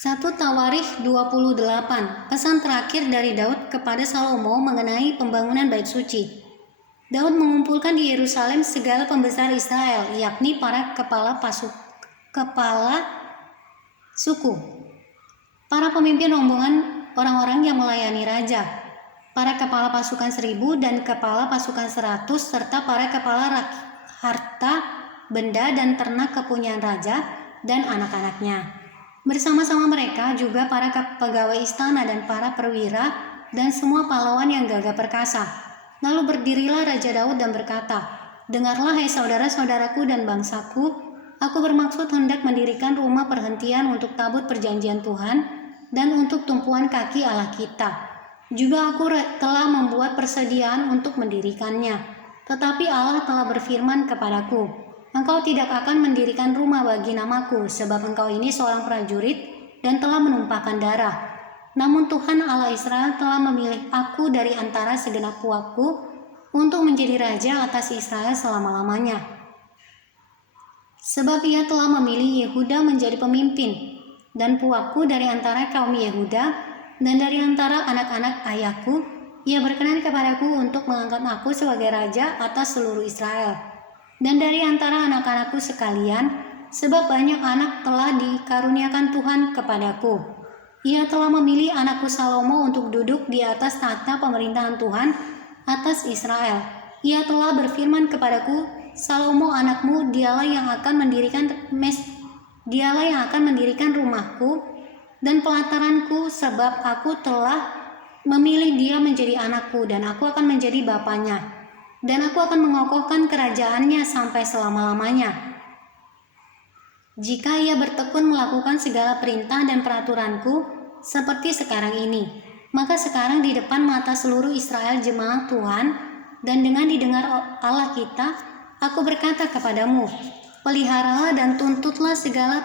1 Tawarikh 28. Pesan terakhir dari Daud kepada Salomo mengenai pembangunan bait suci. Daud mengumpulkan di Yerusalem segala pembesar Israel, yakni para kepala suku, para pemimpin rombongan orang-orang yang melayani raja, para kepala pasukan 1000 dan kepala pasukan 100, serta para kepala harta, benda dan ternak kepunyaan raja dan anak-anaknya. Bersama-sama mereka juga para pegawai istana dan para perwira dan semua pahlawan yang gagah perkasa. Lalu berdirilah Raja Daud dan berkata, "Dengarlah hai saudara-saudaraku dan bangsaku, aku bermaksud hendak mendirikan rumah perhentian untuk tabut perjanjian Tuhan dan untuk tumpuan kaki Allah kita. Juga aku telah membuat persediaan untuk mendirikannya. Tetapi Allah telah berfirman kepadaku, engkau tidak akan mendirikan rumah bagi namaku, sebab engkau ini seorang prajurit dan telah menumpahkan darah. Namun Tuhan Allah Israel telah memilih aku dari antara segenap puakku untuk menjadi raja atas Israel selama-lamanya. Sebab ia telah memilih Yehuda menjadi pemimpin, dan puakku dari antara kaum Yehuda, dan dari antara anak-anak ayahku, ia berkenan kepadaku untuk mengangkat aku sebagai raja atas seluruh Israel. Dan dari antara anak-anakku sekalian, sebab banyak anak telah dikaruniakan Tuhan kepadaku. Ia telah memilih anakku Salomo untuk duduk di atas tahta pemerintahan Tuhan atas Israel. Ia telah berfirman kepadaku, Salomo anakmu, dialah yang akan mendirikan rumahku dan pelataranku, sebab aku telah memilih dia menjadi anakku dan aku akan menjadi bapanya. Dan aku akan mengokohkan kerajaannya sampai selama-lamanya. Jika ia bertekun melakukan segala perintah dan peraturanku seperti sekarang ini, maka sekarang di depan mata seluruh Israel jemaah Tuhan dan dengan didengar Allah kita, aku berkata kepadamu, peliharalah dan tuntutlah segala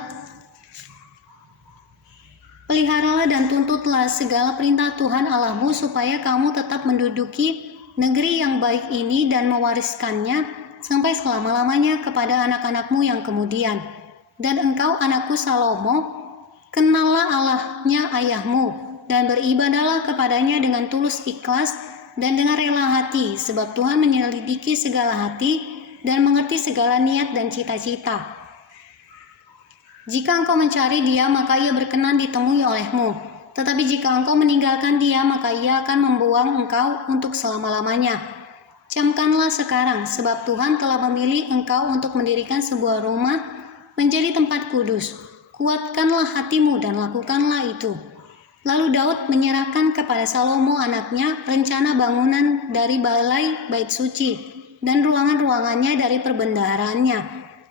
perintah Tuhan Allahmu supaya kamu tetap menduduki negeri yang baik ini dan mewariskannya sampai selama-lamanya kepada anak-anakmu yang kemudian. Dan engkau anakku Salomo, kenallah Allahnya ayahmu dan beribadahlah kepadanya dengan tulus ikhlas dan dengan rela hati, sebab Tuhan menyelidiki segala hati dan mengerti segala niat dan cita-cita. Jika engkau mencari dia, maka ia berkenan ditemui olehmu. Tetapi jika engkau meninggalkan dia, maka ia akan membuang engkau untuk selama-lamanya. Camkanlah sekarang, sebab Tuhan telah memilih engkau untuk mendirikan sebuah rumah menjadi tempat kudus. Kuatkanlah hatimu dan lakukanlah itu. Lalu Daud menyerahkan kepada Salomo anaknya rencana bangunan dari balai bait suci dan ruangan-ruangannya dari perbendaharaannya,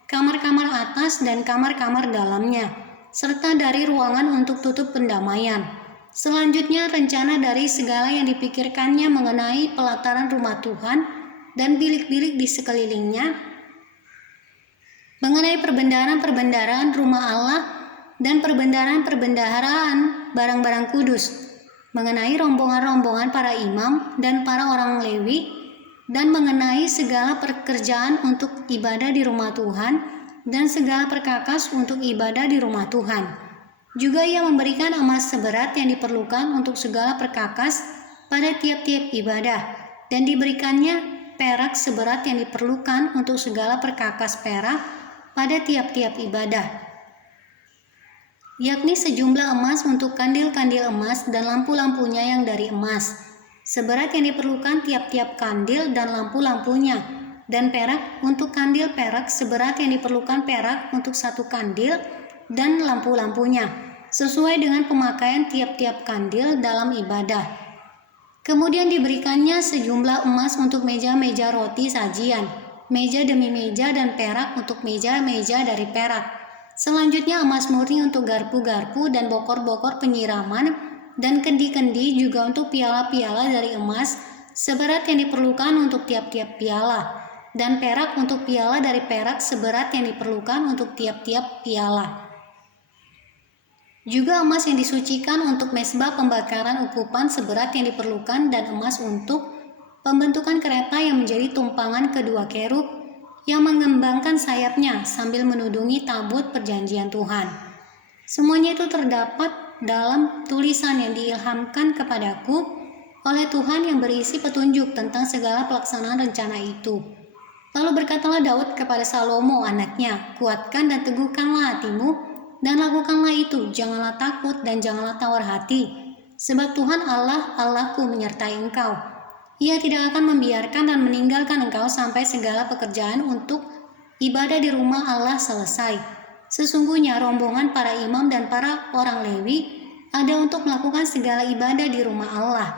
kamar-kamar atas dan kamar-kamar dalamnya, serta dari ruangan untuk tutup pendamaian. Selanjutnya rencana dari segala yang dipikirkannya mengenai pelataran rumah Tuhan dan bilik-bilik di sekelilingnya, mengenai perbendaharaan-perbendaharaan rumah Allah dan perbendaharaan-perbendaharaan barang-barang kudus, mengenai rombongan-rombongan para imam dan para orang Lewi, dan mengenai segala pekerjaan untuk ibadah di rumah Tuhan dan segala perkakas untuk ibadah di rumah Tuhan. Juga ia memberikan emas seberat yang diperlukan untuk segala perkakas pada tiap-tiap ibadah, dan diberikannya perak seberat yang diperlukan untuk segala perkakas perak pada tiap-tiap ibadah, yakni sejumlah emas untuk kandil-kandil emas dan lampu-lampunya yang dari emas, seberat yang diperlukan tiap-tiap kandil dan lampu-lampunya, dan perak untuk kandil perak seberat yang diperlukan perak untuk satu kandil dan lampu-lampunya, sesuai dengan pemakaian tiap-tiap kandil dalam ibadah. Kemudian diberikannya sejumlah emas untuk meja-meja roti sajian, meja demi meja, dan perak untuk meja-meja dari perak. Selanjutnya emas murni untuk garpu-garpu dan bokor-bokor penyiraman, dan kendi-kendi juga untuk piala-piala dari emas seberat yang diperlukan untuk tiap-tiap piala, dan perak untuk piala dari perak seberat yang diperlukan untuk tiap-tiap piala. Juga emas yang disucikan untuk mezbah pembakaran ukupan seberat yang diperlukan, dan emas untuk pembentukan kereta yang menjadi tumpangan kedua kerub yang mengembangkan sayapnya sambil menudungi tabut perjanjian Tuhan. Semuanya itu terdapat dalam tulisan yang diilhamkan kepadaku oleh Tuhan yang berisi petunjuk tentang segala pelaksanaan rencana itu. Lalu berkatalah Daud kepada Salomo anaknya, kuatkan dan teguhkanlah hatimu, dan lakukanlah itu, janganlah takut dan janganlah tawar hati, sebab Tuhan Allah, Allahku menyertai engkau. Ia tidak akan membiarkan dan meninggalkan engkau sampai segala pekerjaan untuk ibadah di rumah Allah selesai. Sesungguhnya rombongan para imam dan para orang Lewi ada untuk melakukan segala ibadah di rumah Allah.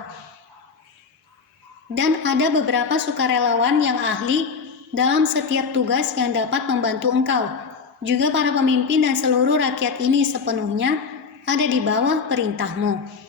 Dan ada beberapa sukarelawan yang ahli dalam setiap tugas yang dapat membantu engkau. Juga para pemimpin dan seluruh rakyat ini sepenuhnya ada di bawah perintahmu.